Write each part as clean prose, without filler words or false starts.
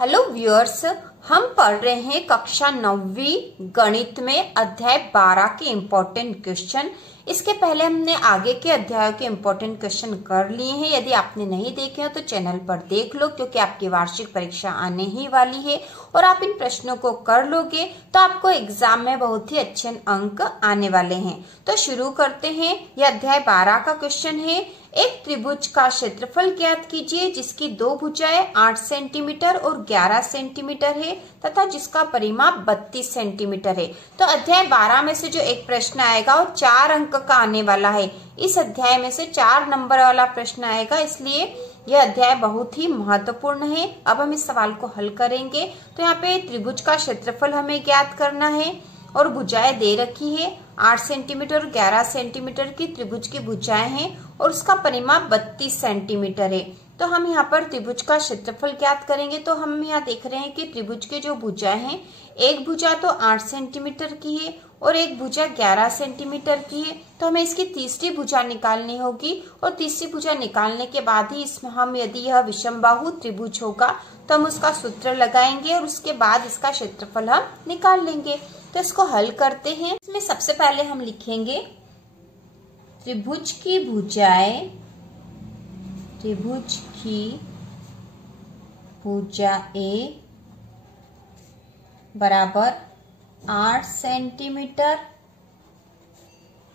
Hello viewers, हम पढ़ रहे हैं कक्षा 9वीं गणित में अध्याय 12 के इम्पोर्टेंट क्वेश्चन। इसके पहले हमने आगे के अध्यायों के इम्पोर्टेंट क्वेश्चन कर लिए हैं। यदि आपने नहीं देखे हो तो चैनल पर देख लो, क्योंकि आपकी वार्षिक परीक्षा आने ही वाली है और आप इन प्रश्नों को कर लोगे तो आपको एग्जाम में बहुत ही अच्छे अंक आने वाले हैं। तो शुरू करते हैं। यह अध्याय 12 का क्वेश्चन है। एक त्रिभुज का क्षेत्रफल ज्ञात कीजिए जिसकी दो भुजाएं 8 सेंटीमीटर और 11 सेंटीमीटर है तथा जिसका परिमाप 32 सेंटीमीटर है। तो अध्याय 12 में से जो एक प्रश्न आएगा वो 4 अंक का आने वाला है। इस अध्याय में से 4 नंबर वाला प्रश्न आएगा, इसलिए यह अध्याय बहुत ही महत्वपूर्ण है। अब हम इस सवाल को हल करेंगे। तो यहाँ पे त्रिभुज का क्षेत्रफल हमें ज्ञात करना है और भुजाएं दे रखी है 8 सेंटीमीटर और 11 सेंटीमीटर की त्रिभुज की भुजाएं हैं और उसका परिमाप 32 सेंटीमीटर है। तो हम यहाँ पर त्रिभुज का क्षेत्रफल ज्ञात करेंगे। तो हम यहाँ देख रहे हैं कि त्रिभुज के जो भुजाएं हैं, एक भुजा तो 8 सेंटीमीटर की है और एक भुजा 11 सेंटीमीटर की है। तो हमें इसकी तीसरी भुजा निकालनी होगी और तीसरी भुजा निकालने के बाद ही इसमें हम यदि यह विषमबाहु त्रिभुज होगा तो हम उसका सूत्र लगाएंगे और उसके बाद इसका क्षेत्रफल हम निकाल लेंगे। तो इसको हल करते हैं। इसमें सबसे पहले हम लिखेंगे त्रिभुज की भुजाएं, त्रिभुज की भुजाएं बराबर 8 सेंटीमीटर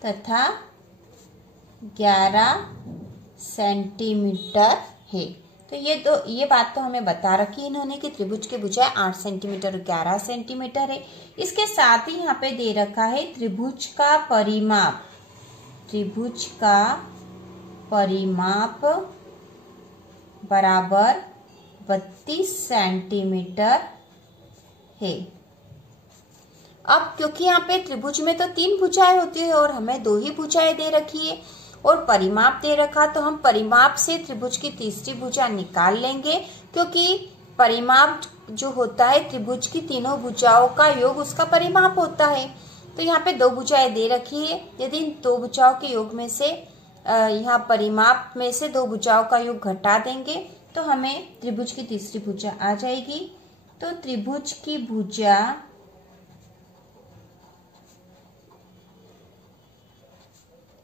तथा 11 सेंटीमीटर है। तो ये बात तो हमें बता रखी इन्होंने कि त्रिभुज की भुजाएं 8 सेंटीमीटर और 11 सेंटीमीटर है। इसके साथ ही यहाँ पे दे रखा है त्रिभुज का परिमाप, त्रिभुज का परिमाप बराबर 32 सेंटीमीटर है। अब क्योंकि यहाँ पे त्रिभुज में तो 3 भुजाएं होती है और हमें 2 ही भुजाएं दे रखी है और परिमाप दे रखा, तो हम परिमाप से त्रिभुज की तीसरी भुजा निकाल लेंगे, क्योंकि परिमाप जो होता है त्रिभुज की तीनों भुजाओं का योग उसका परिमाप होता है। तो यहाँ पे 2 भुजाएं दे रखी है। यदि इन 2 भुजाओं के योग में से यहाँ परिमाप में से 2 भुजाओं का योग घटा देंगे तो हमें त्रिभुज की तीसरी भुजा आ जाएगी। तो त्रिभुज की भुजा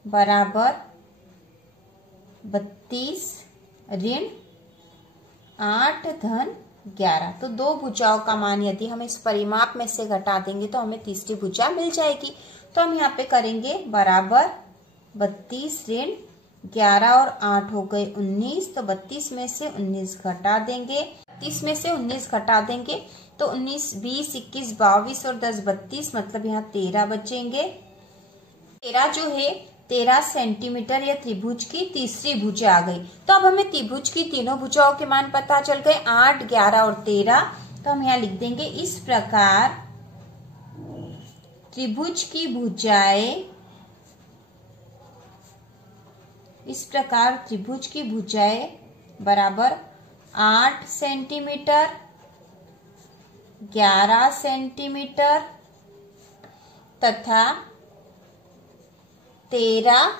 बराबर 32 ऋण 8 धन 11। तो 2 भुजाओं का मान यदि हम इस परिमाप में से घटा देंगे तो हमें तीसरी भुजा मिल जाएगी। तो हम यहाँ पे करेंगे बराबर 32 ऋण 11 और 8 हो गए 19। तो 32 में से 19 घटा देंगे, 32 में से 19 घटा देंगे तो 19, 20, 21, 22 और 10 32, मतलब यहाँ 13 बचेंगे। 13 जो है 13 सेंटीमीटर या त्रिभुज की तीसरी भुजा आ गई। तो अब हमें त्रिभुज की तीनों भुजाओं के मान पता चल गए 8, 11 और 13। तो हम यहाँ लिख देंगे इस प्रकार त्रिभुज की भुजाएं, इस प्रकार त्रिभुज की भुजाएं बराबर 8 सेंटीमीटर, 11 सेंटीमीटर तथा 13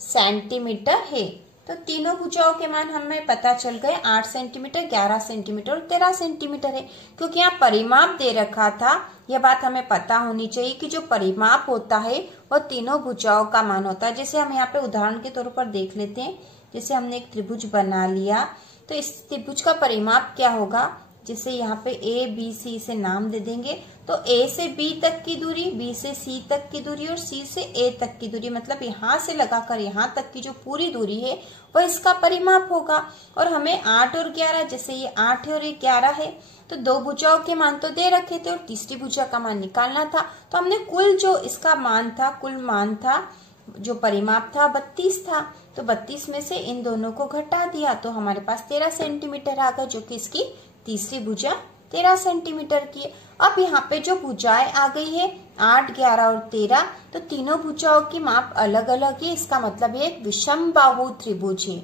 सेंटीमीटर है। तो तीनों भुजाओं के मान हमें पता चल गए 8 सेंटीमीटर, 11 सेंटीमीटर और 13 सेंटीमीटर है। क्योंकि यहाँ परिमाप दे रखा था, यह बात हमें पता होनी चाहिए कि जो परिमाप होता है वह तीनों भुजाओं का मान होता है। जैसे हम यहाँ पे उदाहरण के तौर पर देख लेते हैं। जैसे हमने एक त्रिभुज बना लिया तो इस त्रिभुज का परिमाप क्या होगा, जैसे यहाँ पे ए बी सी से नाम दे देंगे तो ए से बी तक की दूरी, बी से सी तक की दूरी और सी से ए तक की दूरी, मतलब यहाँ से लगाकर यहाँ तक की जो पूरी दूरी है वह इसका परिमाप होगा। और हमें 8 और 11, जैसे ये 8 है और ये 11 है, तो 2 भुजाओं के मान तो दे रखे थे और तीसरी भुजा का मान निकालना था। तो हमने कुल जो इसका मान था, कुल मान था जो परिमाप था 32 था। तो 32 में से इन दोनों को घटा दिया तो हमारे पास 13 सेंटीमीटर आ गए, जो कि इसकी तीसरी भुजा 13 सेंटीमीटर की है। अब यहाँ पे जो भुजाएं आ गई है 8, 11 और 13, तो तीनों भुजाओं की माप अलग अलग है। इसका मतलब ये एक विषमबाहु त्रिभुज है,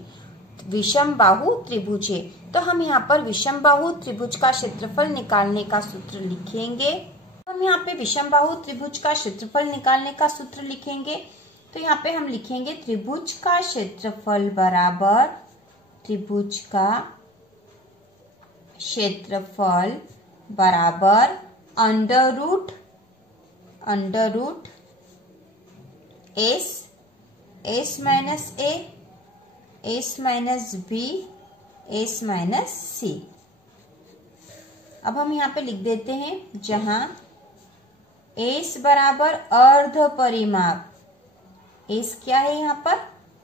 विषमबाहु त्रिभुज है। तो हम यहाँ पर विषमबाहु त्रिभुज का क्षेत्रफल निकालने का सूत्र लिखेंगे। हम यहाँ पे विषमबाहु त्रिभुज का क्षेत्रफल निकालने का सूत्र लिखेंगे। तो यहाँ पे हम लिखेंगे त्रिभुज का क्षेत्रफल बराबर त्रिभुज का क्षेत्रफल बराबर under root S minus A, S minus B, S minus C. अब हम यहाँ पे लिख देते हैं, जहां एस बराबर अर्ध परिमाप, एस क्या है यहाँ पर,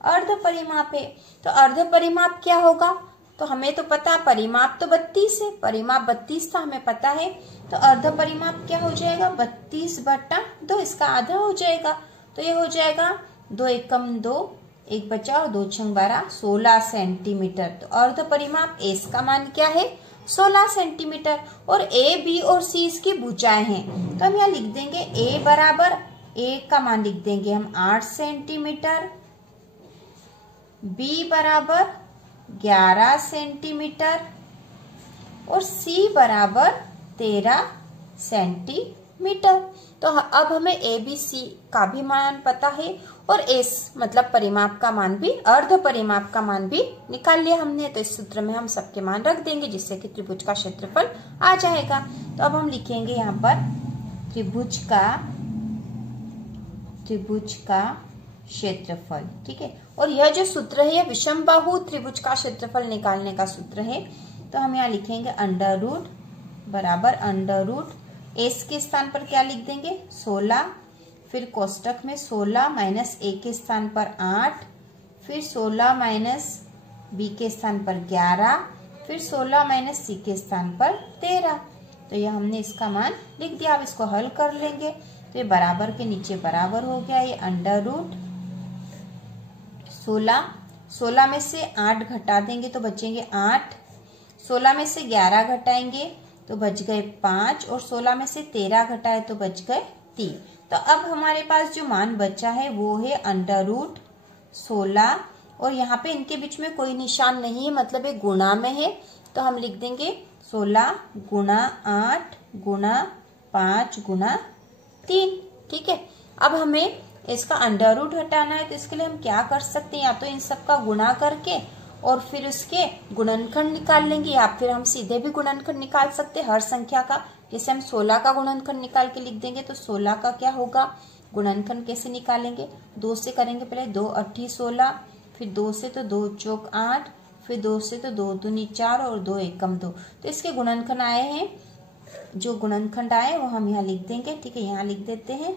अर्ध परिमाप है। तो अर्ध परिमाप क्या होगा, तो हमें तो पता परिमाप तो 32 है, परिमाप 32 था हमें पता है। तो अर्ध परिमाप क्या हो जाएगा, 32/2, इसका आधा हो जाएगा। तो ये हो जाएगा 2 एकम 2, 1 बचा और 2 छंग 12, 16 सेंटीमीटर। तो अर्ध परिमाप एस का मान क्या है, 16 सेंटीमीटर। और ए, बी और सी इसकी भुजाएं हैं। तो हम यहाँ लिख देंगे ए बराबर, ए का मान लिख देंगे हम 8 सेंटीमीटर, बी बराबर 11 सेंटीमीटर और सी बराबर 13 सेंटीमीटर। तो अब हमें ए, बी, सी का भी मान पता है और एस मतलब परिमाप का मान भी, अर्ध परिमाप का मान भी निकाल लिया हमने। तो इस सूत्र में हम सबके मान रख देंगे, जिससे कि त्रिभुज का क्षेत्रफल आ जाएगा। तो अब हम लिखेंगे यहाँ पर त्रिभुज का क्षेत्रफल, ठीक है। और यह जो सूत्र है, यह विषमबाहु त्रिभुज का क्षेत्रफल निकालने का सूत्र है। तो हम यहाँ लिखेंगे अंडर रूट बराबर अंडर रूट, एस के स्थान पर क्या लिख देंगे 16, फिर कोष्टक में 16 माइनस ए के स्थान पर 8, फिर 16 माइनस बी के स्थान पर 11, फिर 16 माइनस सी के स्थान पर 13। तो यह हमने इसका मान लिख दिया। अब इसको हल कर लेंगे तो ये बराबर के नीचे बराबर हो गया, ये अंडर रूट 16 में से 8 घटा देंगे तो बचेंगे 8, 16 में से 11 घटाएंगे तो बच गए 5 और 16 में से 13 घटाए तो बच गए 3। तो अब हमारे पास जो मान बचा है वो है अंडर रूट 16 और यहाँ पे इनके बीच में कोई निशान नहीं है, मतलब ये गुणा में है। तो हम लिख देंगे 16 गुणा 8 गुणा 5 गुणा 3, ठीक है। अब हमें इसका अंडर रूट हटाना है, तो इसके लिए हम क्या कर सकते हैं, या तो इन सब का गुणा करके और फिर उसके गुणनखंड निकाल लेंगे, या फिर हम सीधे भी गुणनखंड निकाल सकते हैं हर संख्या का। जैसे हम 16 का गुणनखंड निकाल के लिख देंगे तो 16 का क्या होगा, गुणनखंड कैसे निकालेंगे, 2 से करेंगे, पहले 2 8 16, फिर 2 से तो 2 चौक 8, फिर 2 से तो 2 दूनी 4 और 2 एकम 2। तो इसके गुणनखंड आए हैं, जो गुणनखंड आए वो हम यहाँ लिख देंगे, ठीक है। यहाँ लिख देते हैं,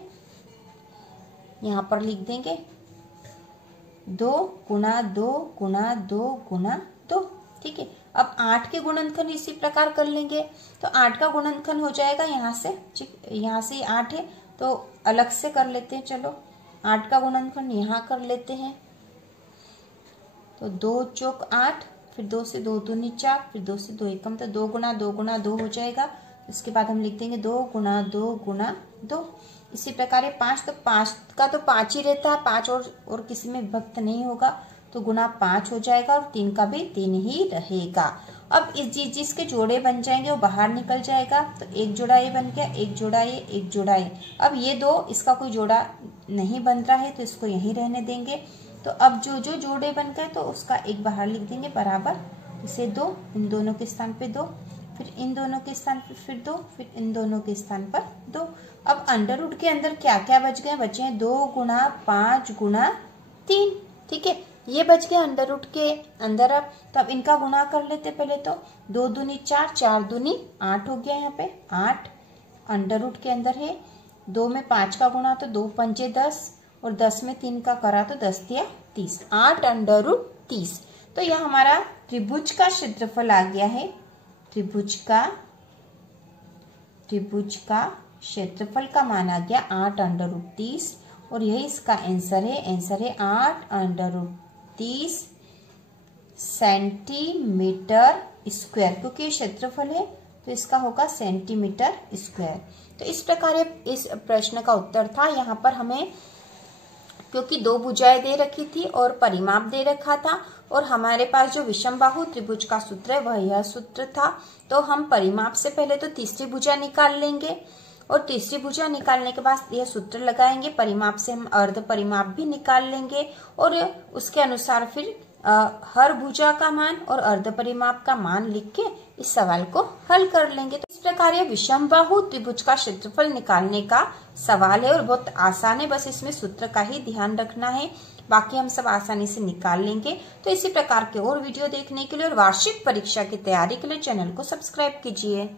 यहाँ पर लिख देंगे 2 गुणा 2 गुणा 2 गुणा 2, ठीक है। अब 8 के गुणनखंड इसी प्रकार कर लेंगे, तो 8 का गुणनखंड हो जाएगा यहाँ से, ठीक, यहाँ से 8 है तो अलग से कर लेते हैं। चलो 8 का गुणनखंड यहाँ कर लेते हैं, तो 2 चौक 8, फिर 2 से 2 दूनी 4, फिर 2 से 2 एकम, तो 2 गुणा 2 गुणा 2 हो जाएगा। इसके बाद हम लिख देंगे 2 गुणा 2 गुणा 2। इसी प्रकार 5, तो 5 का तो 5 ही रहता है, 5 और किसी में विभक्त नहीं होगा, तो गुणा 5 हो जाएगा और 3 का भी 3 ही रहेगा। अब इस जिसके जोड़े बन जाएंगे वो बाहर निकल जाएगा, तो एक जोड़ा ये बन गया, एक जोड़ा ये, एक जोड़ा ये। अब ये 2 इसका कोई जोड़ा नहीं बन रहा है तो इसको यहीं रहने देंगे। तो अब जो जो जोड़े बन गए तो उसका एक बाहर लिख देंगे बराबर, इसे 2, इन दोनों के स्थान पे 2, फिर इन दोनों के स्थान पर फिर 2, फिर इन दोनों के स्थान पर 2। अब अंडर रूट के अंदर क्या क्या बच गए, बचे हैं 2 गुणा 5 गुणा 3, ठीक है। ये बच गए अंडर रूट के अंदर। अब तो अब इनका गुणा कर लेते पहले, तो 2 दूनी 4, 4 दूनी 8 हो गया, यहाँ पे 8 अंडर रूट के अंदर है। 2 में 5 का गुणा तो 2 पंजे 10 और 10 में 3 का करा तो 10 दिया 30, 8 अंडर रूट 30। तो यह हमारा त्रिभुज का क्षेत्रफल आ गया है। त्रिभुज का क्षेत्रफल का मान आ गया 8 अंडर रूट 30 और यही इसका आंसर है 8 अंडर रूट 30 सेंटीमीटर स्क्वायर, क्योंकि क्षेत्रफल है तो इसका होगा सेंटीमीटर स्क्वायर। तो इस प्रकार इस प्रश्न का उत्तर था। यहाँ पर हमें क्योंकि 2 भुजाएं दे रखी थी और परिमाप दे रखा था और हमारे पास जो विषमबाहु त्रिभुज का सूत्र है वह यह सूत्र था, तो हम परिमाप से पहले तो तीसरी भुजा निकाल लेंगे और तीसरी भुजा निकालने के बाद यह सूत्र लगाएंगे। परिमाप से हम अर्ध परिमाप भी निकाल लेंगे और उसके अनुसार फिर हर भुजा का मान और अर्ध परिमाप का मान लिख के इस सवाल को हल कर लेंगे। तो इस प्रकार यह विषमबाहु त्रिभुज का क्षेत्रफल निकालने का सवाल है और बहुत आसान है, बस इसमें सूत्र का ही ध्यान रखना है, बाकी हम सब आसानी से निकाल लेंगे। तो इसी प्रकार के और वीडियो देखने के लिए और वार्षिक परीक्षा की तैयारी के लिए चैनल को सब्सक्राइब कीजिए।